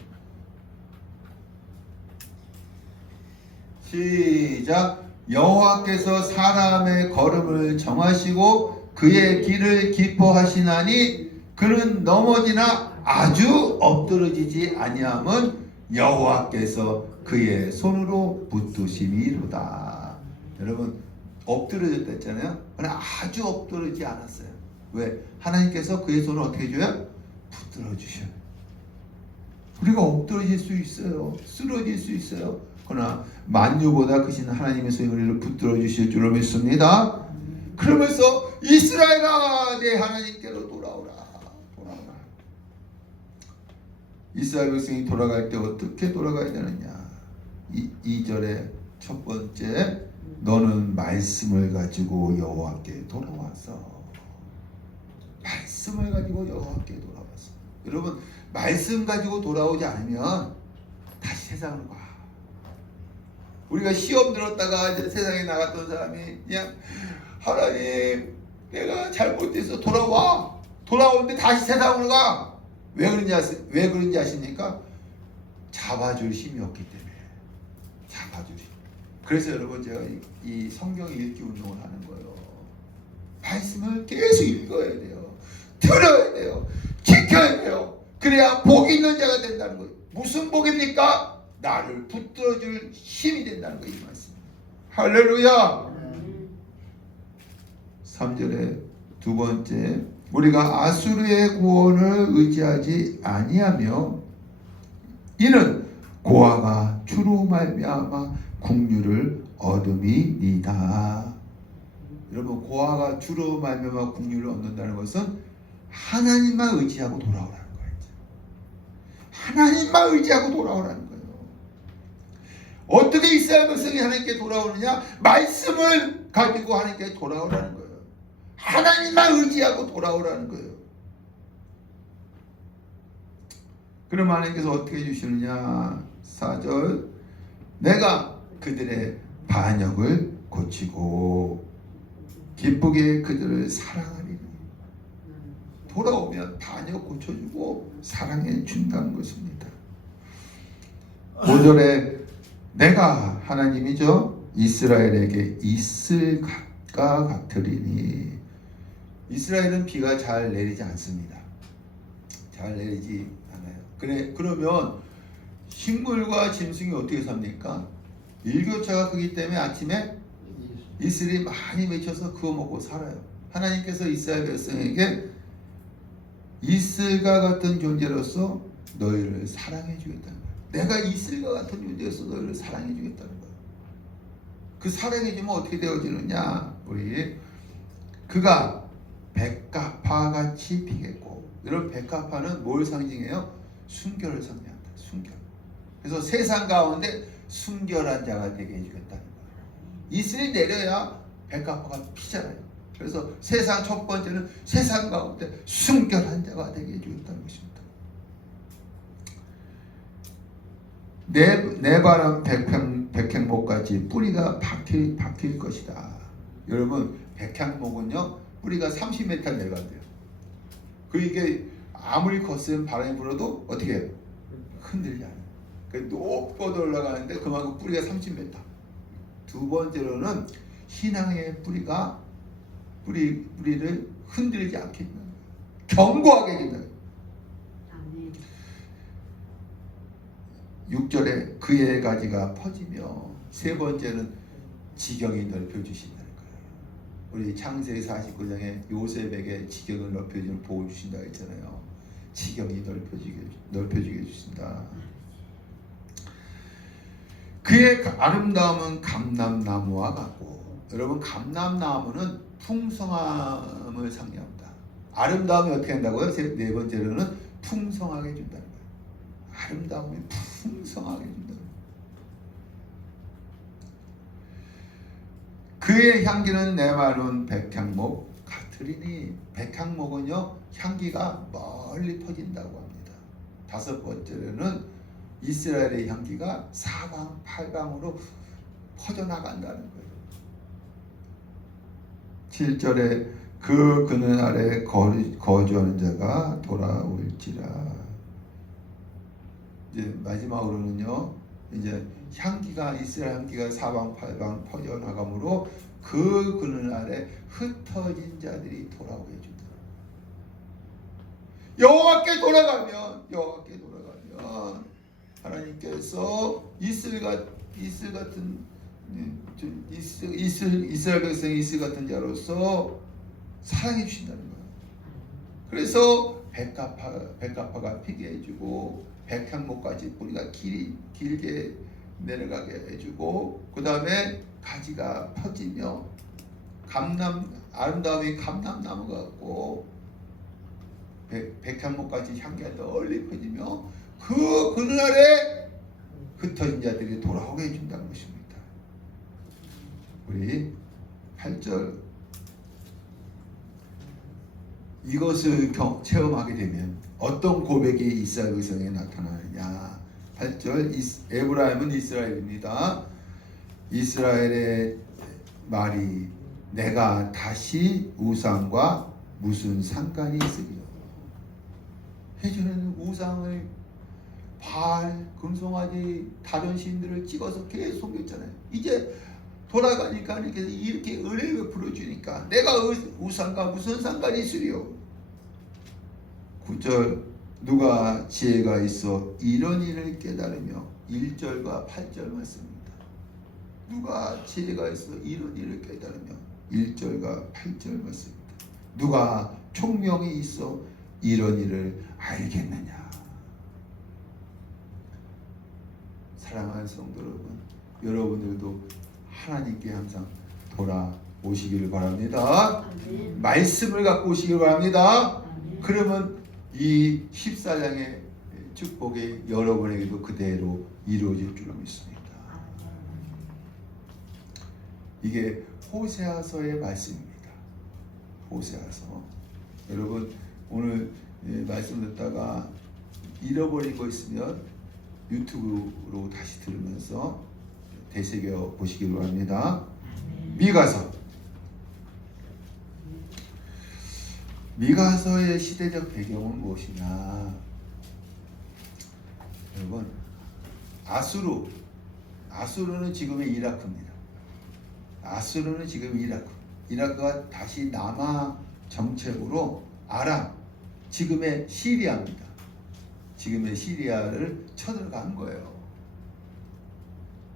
시작. 여호와께서 사람의 걸음을 정하시고 그의 길을 기뻐하시나니 그는 넘어지나 아주 엎드러지지 아니함은 여호와께서 그의 손으로 붙드심이로다. 여러분, 엎드러졌다 했잖아요. 그러나 아주 엎드러지지 않았어요. 왜? 하나님께서 그의 손을 어떻게 해줘요? 붙들어 주셔요. 우리가 엎드러질 수 있어요. 쓰러질 수 있어요. 그러나 만유보다 크신 하나님의 손이 우리를 붙들어 주실 줄로 믿습니다. 그러면서 이스라엘아 내 하나님께로 돌아오라. 이스라엘 백성이 돌아갈 때 어떻게 돌아가야 되느냐? 2절에 첫 번째, 너는 말씀을 가지고 여호와께 돌아와서, 말씀을 가지고 여호와께 돌아와서. 여러분, 말씀 가지고 돌아오지 않으면 다시 세상으로 가. 우리가 시험 들었다가 이제 세상에 나갔던 사람이 그냥 하나님 내가 잘못해서 돌아오는데 다시 세상으로 가. 왜 그런지 아십니까? 잡아줄 힘이 없기 때문에. 잡아줄 힘. 그래서 여러분 제가 이 성경 읽기 운동을 하는 거예요. 말씀을 계속 읽어야 돼요. 들어야 돼요. 지켜야 돼요. 그래야 복 있는 자가 된다는 거예요. 무슨 복입니까? 나를 붙들어줄 힘이 된다는 거예요. 이 말씀. 할렐루야. 3절에 두 번째, 우리가 아수르의 구원을 의지하지 아니하며 이는 고아가 주로 말미암아 국류를 얻음이니이다. 여러분, 고아가 주로 말미암아 국류를 얻는다는 것은 하나님만 의지하고 돌아오라는 거예요. 하나님만 의지하고 돌아오라는 거예요. 어떻게 이스라엘 백성이 하나님께 돌아오느냐? 말씀을 가지고 하나님께 돌아오라는 거예요. 하나님만 의지하고 돌아오라는 거예요. 그럼 하나님께서 어떻게 해주시느냐? 4절, 내가 그들의 반역을 고치고 기쁘게 그들을 사랑하리니. 돌아오면 반역 고쳐주고 사랑해 준다는 것입니다. 5절에 내가 하나님이죠, 이스라엘에게 이슬갓과 같으리니. 이스라엘은 비가 잘 내리지 않습니다. 잘 내리지 않아요. 그러면 식물과 짐승이 어떻게 삽니까? 일교차가 크기 때문에 아침에 이슬이 많이 맺혀서 그거 먹고 살아요. 하나님께서 이스라엘 백성에게 이슬과 같은 존재로서 너희를 사랑해 주겠다는 거예요. 내가 이슬과 같은 존재로서 너희를 사랑해 주겠다는 거예요. 그 사랑해 주면 어떻게 되어지느냐? 그가 백합화같이 피겠고. 여러분, 백합화는 뭘 상징해요? 순결을 상징한다. 순결. 그래서 세상 가운데 순결한 자가 되게 해주겠다는 거예요. 이슬이 내려야 백합화가 피잖아요. 그래서 세상 첫 번째는 세상 가운데 순결한 자가 되게 해주겠다는 것입니다. 내 바람 백향목까지 뿌리가 박힐 것이다. 여러분, 백향목은요 뿌리가 30m 내려간대요. 이게 아무리 거센 바람이 불어도 어떻게 해요? 흔들지 않아요. 높고도 올라가는데 그만큼 뿌리가 30m. 두 번째로는 신앙의 뿌리를 흔들지 않게 된다. 견고하게 된다. 6절에 그의 가지가 퍼지며, 세 번째는 지경이 넓혀주신다는 거예요. 우리 창세기 49장에 요셉에게 지경을 넓혀주는 복을 주신다 했잖아요. 지경이 넓혀주게 해주신다. 그의 아름다움은 감람나무와 같고. 여러분, 감람나무는 풍성함을 상징합니다. 아름다움이 어떻게 한다고요? 네 번째로는 풍성하게 해준다는 거예요. 아름다움이 풍성하게 해준다는 거예요. 그의 향기는 내 마른 백향목 같으리니. 백향목은요 향기가 멀리 퍼진다고 합니다. 다섯 번째로는 이스라엘의 향기가 사방 팔방으로 퍼져나간다는 거예요. 7절에 그 그늘 아래 거주하는 자가 돌아올지라. 이제 마지막으로는요, 이제 이스라엘 향기가 사방팔방 퍼져나가므로 그 그늘 아래 흩어진 자들이 돌아오게 해준다. 여호와께 돌아가면 하나님께서 이스라엘 백성의 이슬 같은 자로서 사랑해 주신다는 거예요. 그래서 백합화가 피게 해주고 백향목까지 뿌리가 길게 내려가게 해주고, 그 다음에 가지가 퍼지며 아름다움이 감람나무 같고 백향목까지 향기가 널리 퍼지며 그날에 흩어진 자들이 돌아오게 해준다는 것입니다. 우리 8절 이것을 체험하게 되면 어떤 고백이 이스라엘 의성에 나타나느냐. 8절 에브라임은 이스라엘입니다. 이스라엘의 말이 내가 다시 우상과 무슨 상관이 있으리요. 예전에는 우상을 바알, 금송아지, 다른 신들을 찍어서 계속 섬겼잖아요. 이제 돌아가니까 이렇게 은혜 베풀어 주니까 내가 우상과 무슨 상관이 있으리요. 9절 누가 지혜가 있어 이런 일을 깨달으며 1절과 8절 말씀입니다. 누가 지혜가 있어 이런 일을 깨달으며 1절과 8절 말씀입니다. 누가 총명이 있어 이런 일을 알겠느냐. 사랑하는 성도 여러분, 여러분들도 하나님께 항상 돌아오시기를 바랍니다. 아멘. 말씀을 갖고 오시기를 바랍니다. 아멘. 그러면 이 14장의 축복이 여러분에게도 그대로 이루어질 줄로 믿습니다. 이게 호세아서의 말씀입니다. 호세아서. 여러분 오늘 말씀 듣다가 잃어버린 거 있으면 유튜브로 다시 들으면서 되새겨 보시기로 합니다. 미가서의 시대적 배경은 무엇이냐? 여러분, 아수르는 지금의 이라크입니다. 아수르는 지금 이라크가 다시 남아 정책으로 아람, 지금의 시리아입니다. 지금의 시리아를 쳐들어간 거예요.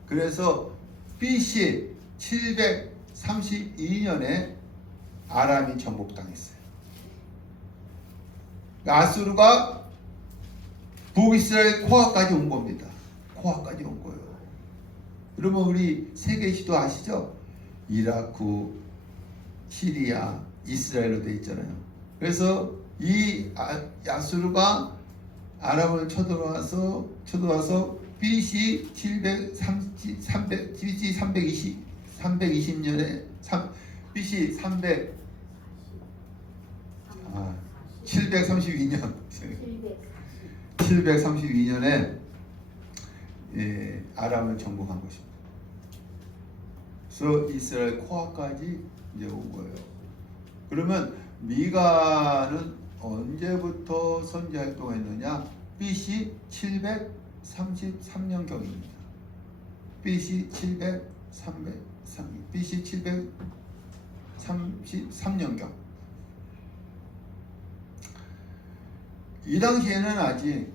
그래서 BC 732년에 아람이 정복당했어요. 아수르가 북이스라엘 코아까지 온 겁니다. 코아까지 온 거예요. 여러분 우리 세계 시도 아시죠? 이라크, 시리아, 이스라엘로 돼 있잖아요. 그래서 이 아수르가 아람을 쳐들어와서 BC 320년에 BC 732년에 아람을 정복한 것입니다. 그래서 이스라엘 코아까지 이제 온 거예요. 그러면 미가는 언제부터 선지 활동했느냐? BC 733년경입니다. BC 733년경. 이 당시에는 아직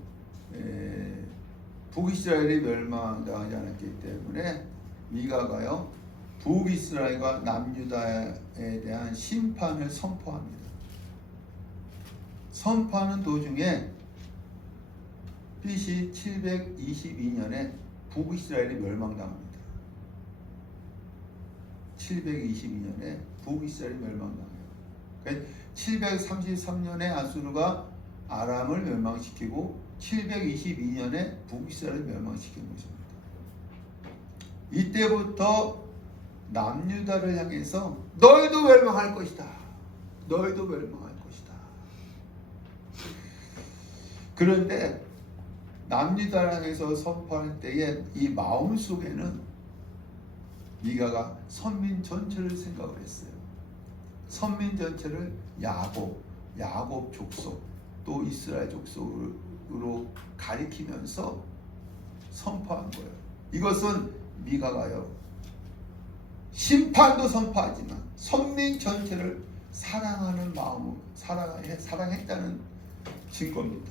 북이스라엘이 멸망당하지 않았기 때문에 미가가요 북이스라엘과 남유다에 대한 심판을 선포합니다. 선포하는 도중에 BC 722년에 북이스라엘이 멸망당합니다. 722년에 북이스라엘이 멸망당해요. 그러니까 733년에 아수르가 아람을 멸망시키고 722년에 북이스라엘을 멸망시킨 것입니다. 이때부터 남유다를 향해서 너희도 멸망할 것이다. 너희도 멸망할 것이다. 그런데 남유다를 향해서 선포할 때에 이 마음 속에는 미가가 선민 전체를 생각을 했어요. 선민 전체를 야곱 족속 또 이스라엘 족속으로 가리키면서 선포한 거예요. 이것은 미가가요 심판도 선포하지만 선민 전체를 사랑하는 마음으로 사랑했다는 증거입니다.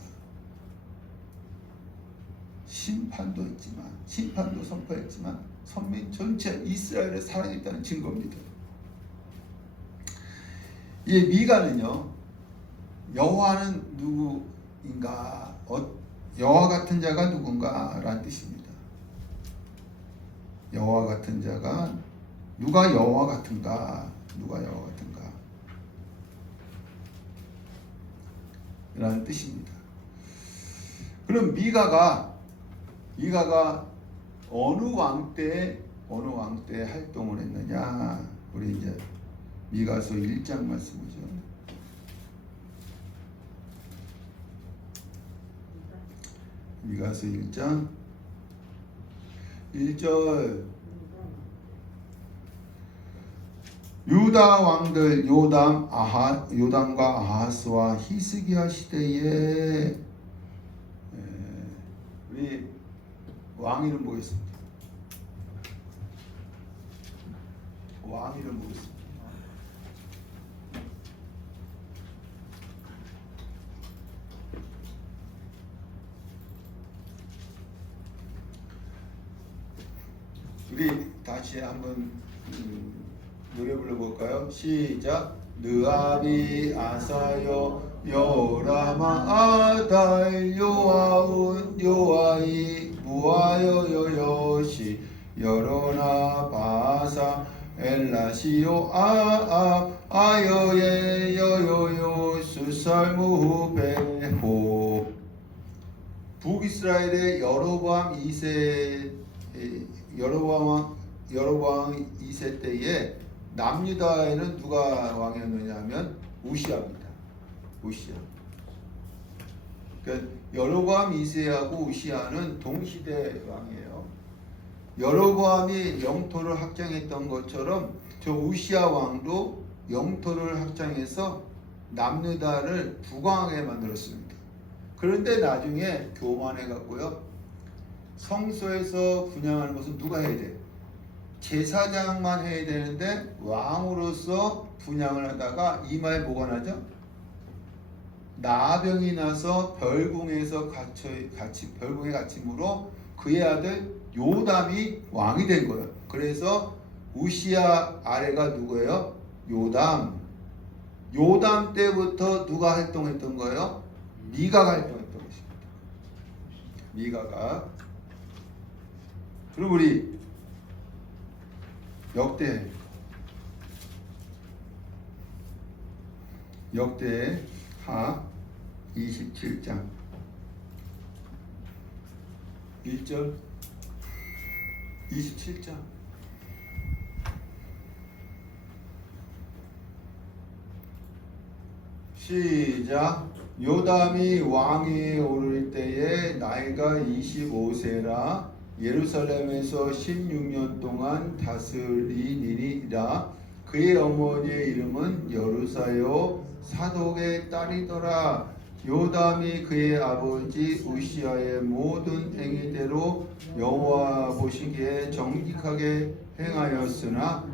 심판도 있지만 심판도 선포했지만 선민 전체 이스라엘을 사랑했다는 증거입니다. 이 미가는요 여호와는 누구인가? 여호와 같은 자가 누군가라는 뜻입니다. 여호와 같은 자가 누가 여호와 같은가? 누가 여호와 같은가? 라는 뜻입니다. 그럼 미가가 어느 왕 때 활동을 했느냐? 우리 이제 미가서 1장 말씀이죠. 미가서 1장 1절 유다 왕들 요담과 아하스와 히스기야 시대에 우리 왕 이름 보겠습니다. 왕 이름 보겠습니다. 우리 다시 한번 노래 불러볼까요? 시작. 느아비 아사요 여라마 아달 요아운 요아이 무아요 요요시 여로나 바사 엘라시오 아여예 여요요 수살무후 베호. 북이스라엘의 여로보암 2세 때에 남유다에는 누가 왕이었느냐 하면 우시아입니다. 우시아. 그러니까 여로보암 2세하고 우시아는 동시대 왕이에요. 여로보암이 영토를 확장했던 것처럼 저 우시아 왕도 영토를 확장해서 남유다를 부강하게 만들었습니다. 그런데 나중에 교만해 갖고요. 성소에서 분향하는 것은 누가 해야 돼? 제사장만 해야 되는데 왕으로서 분향을 하다가 이마에 뭐가 나죠? 나병이 나서 별궁에서 별궁에 갇힘으로 그의 아들 요담이 왕이 된 거예요. 그래서 우시아 아래가 누구예요? 요담. 요담 때부터 누가 활동했던 거예요? 미가가 활동했던 것입니다. 미가가. 그럼 우리 역대하 27장 1절 27장 시작. 요담이 왕위에 오를 때에 나이가 25세라 예루살렘에서 16년 동안 다스리니라. 그의 어머니의 이름은 여루사요 사독의 딸이더라. 요담이 그의 아버지 우시아의 모든 행위대로 여호와 보시기에 정직하게 행하였으나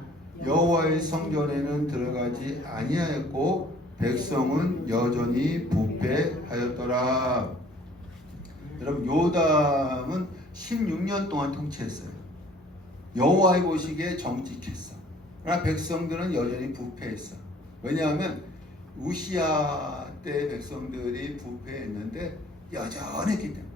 여호와의 성전에는 들어가지 아니하였고 백성은 여전히 부패하였더라. 여러분, 요담은 16년 동안 통치했어요. 여호와의 보시기에 정직했어. 그러나 백성들은 여전히 부패했어. 왜냐하면 우시아 때 백성들이 부패했는데 여전했기 때문에.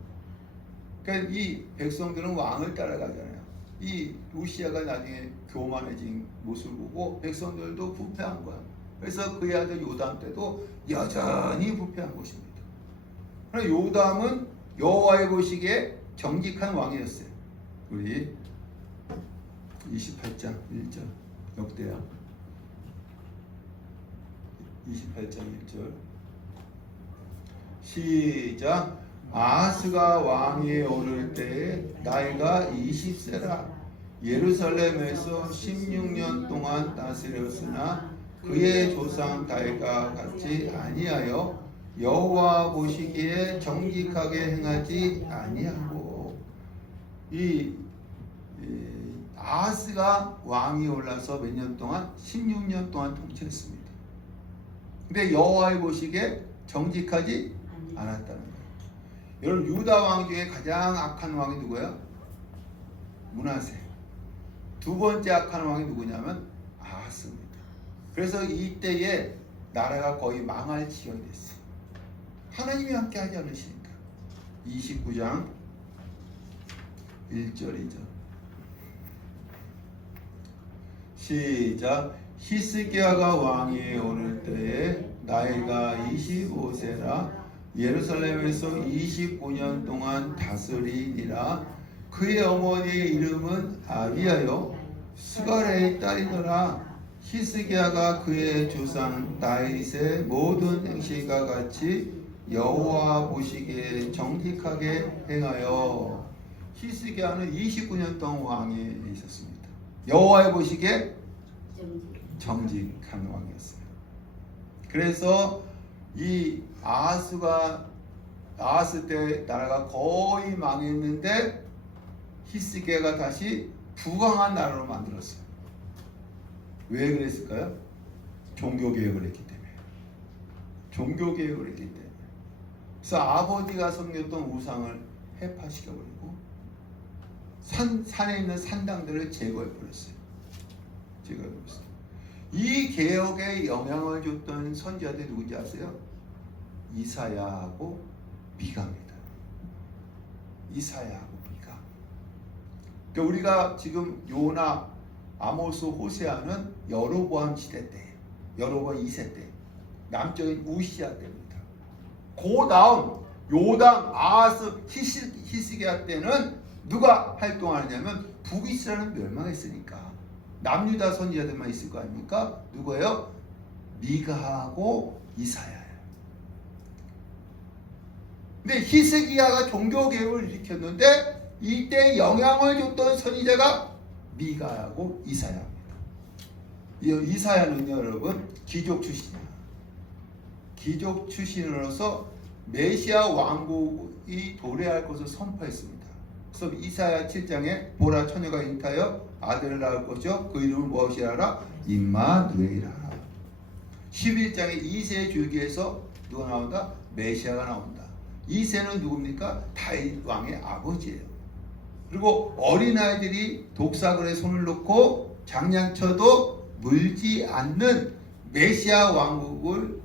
그러니까 이 백성들은 왕을 따라가잖아요. 이 우시아가 나중에 교만해진 모습을 보고 백성들도 부패한 거야. 그래서 그의 아들 요담 때도 여전히 부패한 것입니다. 그러나 요담은 여호와의 보시기에 정직한 왕이었어요. 우리 28장 1절 역대야 28장 1절 시작. 아하스가 왕위에 오를 때에 나이가 20세라 예루살렘에서 16년 동안 다스렸으나 그의 조상 다윗과 같이 아니하여 여호와 보시기에 정직하게 행하지 아니하고. 이 아하스가 왕이 올라서 몇 년 동안? 16년 동안 통치했습니다. 근데 여호와의 보시기에 정직하지 않았다는 거예요. 여러분, 유다 왕 중에 가장 악한 왕이 누구예요? 므낫세. 두 번째 악한 왕이 누구냐면 아하스입니다. 그래서 이때에 나라가 거의 망할 지경이 됐어요. 하나님이 함께 하지 않으시니까. 29장 1절 2절 시작. 히스기야가 왕위에 오를 때에 나이가 25세라 예루살렘에서 29년 동안 다스리니라. 그의 어머니의 이름은 아비야요 스가랴의 딸이더라. 히스기야가 그의 조상 다윗의 모든 행실과 같이 여호와 보시기에 정직하게 행하여. 히스기야는 29년 동안 왕에 있었습니다. 여호와의 보시기에 정직한 왕이었어요. 그래서 이 아하스 때 나라가 거의 망했는데 히스기야가 다시 부강한 나라로 만들었어요. 왜 그랬을까요? 종교개혁을 했기 때문에. 종교개혁을 했기 때문에. 그래서 아버지가 섬겼던 우상을 해파시켜버리고 산에 있는 산당들을 제거해버렸어요. 이 개혁에 영향을 줬던 선지자들이 누군지 아세요? 이사야하고 미가입니다. 이사야하고 미가. 그러니까 우리가 지금 요나, 아모스, 호세아는 여로보암 시대 때, 여로보암 2세 때, 남쪽인 우시아 때입니다. 그 다음 요담, 아하스, 히스기야 때는 누가 활동하느냐면 북이스라엘은 멸망했으니까 남유다 선지자들만 있을 거 아닙니까? 누구예요? 미가하고 이사야예요. 근데 히스기야가 종교개혁을 일으켰는데 이때 영향을 줬던 선지자가 미가하고 이사야입니다. 이사야는요, 여러분, 귀족 출신이에요. 귀족 출신으로서 메시아 왕국이 도래할 것을 선포했습니다. 그래서 이사야 7장에 보라 처녀가 잉타하여 아들을 낳을 것이요 그 이름을 무엇이라? 임마누엘이라. 11장에 2세 줄기에서 누가 나온다? 메시아가 나온다. 2세는 누굽니까? 다윗 왕의 아버지예요. 그리고 어린아이들이 독사글에 손을 놓고 장난쳐도 물지 않는 메시아 왕국을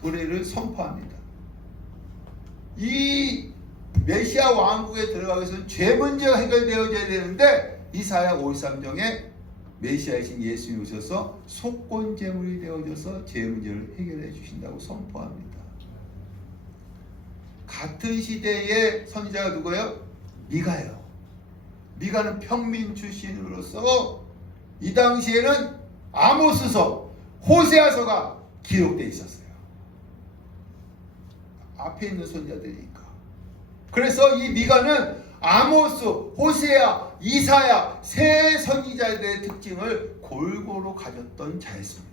도래를 선포합니다. 이 메시아 왕국에 들어가기 위해서는 죄 문제가 해결되어져야 되는데 이사야 53장에 메시아이신 예수님이 오셔서 속건 제물이 되어져서 죄 문제를 해결해 주신다고 선포합니다. 같은 시대의 선지자가 누구예요? 미가예요. 미가는 평민 출신으로서 이 당시에는 아모스서, 호세아서가 기록되어 있었어요. 앞에 있는 선지자들이니까. 그래서 이 미가는 아모스, 호세아, 이사야 세 선지자들의 특징을 골고루 가졌던 자였습니다.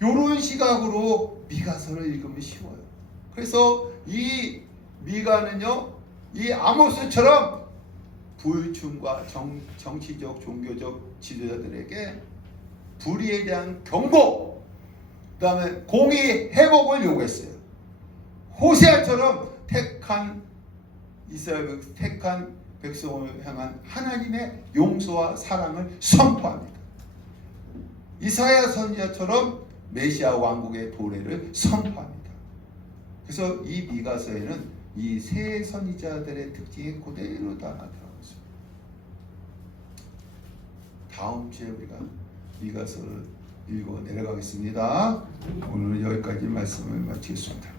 이런 시각으로 미가서를 읽으면 쉬워요. 그래서 이 미가는요, 이 아모스처럼 부유층과 정치적, 종교적 지도자들에게 불의에 대한 경고, 그 다음에 공의 회복을 요구했어요. 호세아처럼 택한 이스라엘 택한 백성을 향한 하나님의 용서와 사랑을 선포합니다. 이사야 선지자처럼 메시아 왕국의 도래를 선포합니다. 그래서 이 미가서에는 이 세 선지자들의 특징이 그대로 다 나타나고 있습니다. 다음 주에 우리가 미가서를 읽어 내려가겠습니다. 오늘은 여기까지 말씀을 마치겠습니다.